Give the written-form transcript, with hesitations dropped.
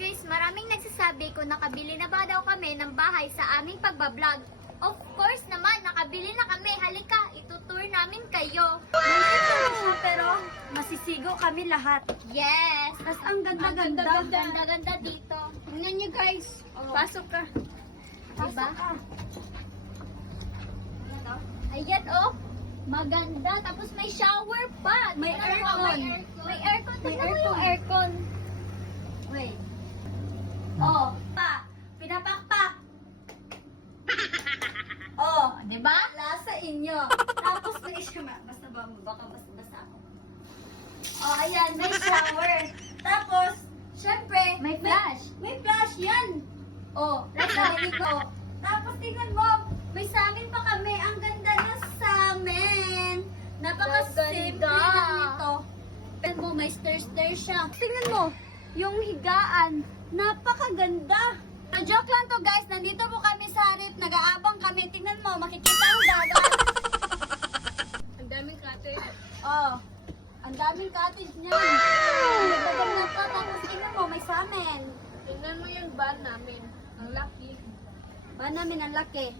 Guys, maraming nagsasabi kung nakabili na ba daw kami ng bahay sa aming pagbablog. Of course naman, nakabili na kami. Halika, itutour namin kayo. Siya, pero masisigo kami lahat. Yes! Tapos ang ganda-ganda. Ganda-ganda dito. Tingnan nyo guys. Oh. Pasok ka. Diba? Pasok ka. Ayan oh. Maganda. Tapos may shower pa. May Tingnan mo, aircon. May aircon. May Tingnan mo yung aircon. aircon. Wait. Oh. Pa, pinapakpak. Oh, di ba? Wala sa inyo. Tapos may basta ba, baka basta ako. Oh, ayan. May shower. Tapos, syempre, May flash. May flash yan. Oh, narinig ko. Tapos tingnan mo, may samin pa kami. Ang ganda ng samin. Napaka-simple Ganda. lang nito. Tingnan mo, may stir-stir siya. Tingnan mo, yung higaan. Napakaganda. So, joke lang to guys. Nandito po kami sa harip. Nag-aabang kami. Tingnan mo, makikita ang dagat. Ang daming cottage. Oh, ang daming cottage niya. Wow! Maganda pa. Tapos tingnan mo, may samin. Tingnan mo yung van namin. Ang laki. Ba namin ang laki.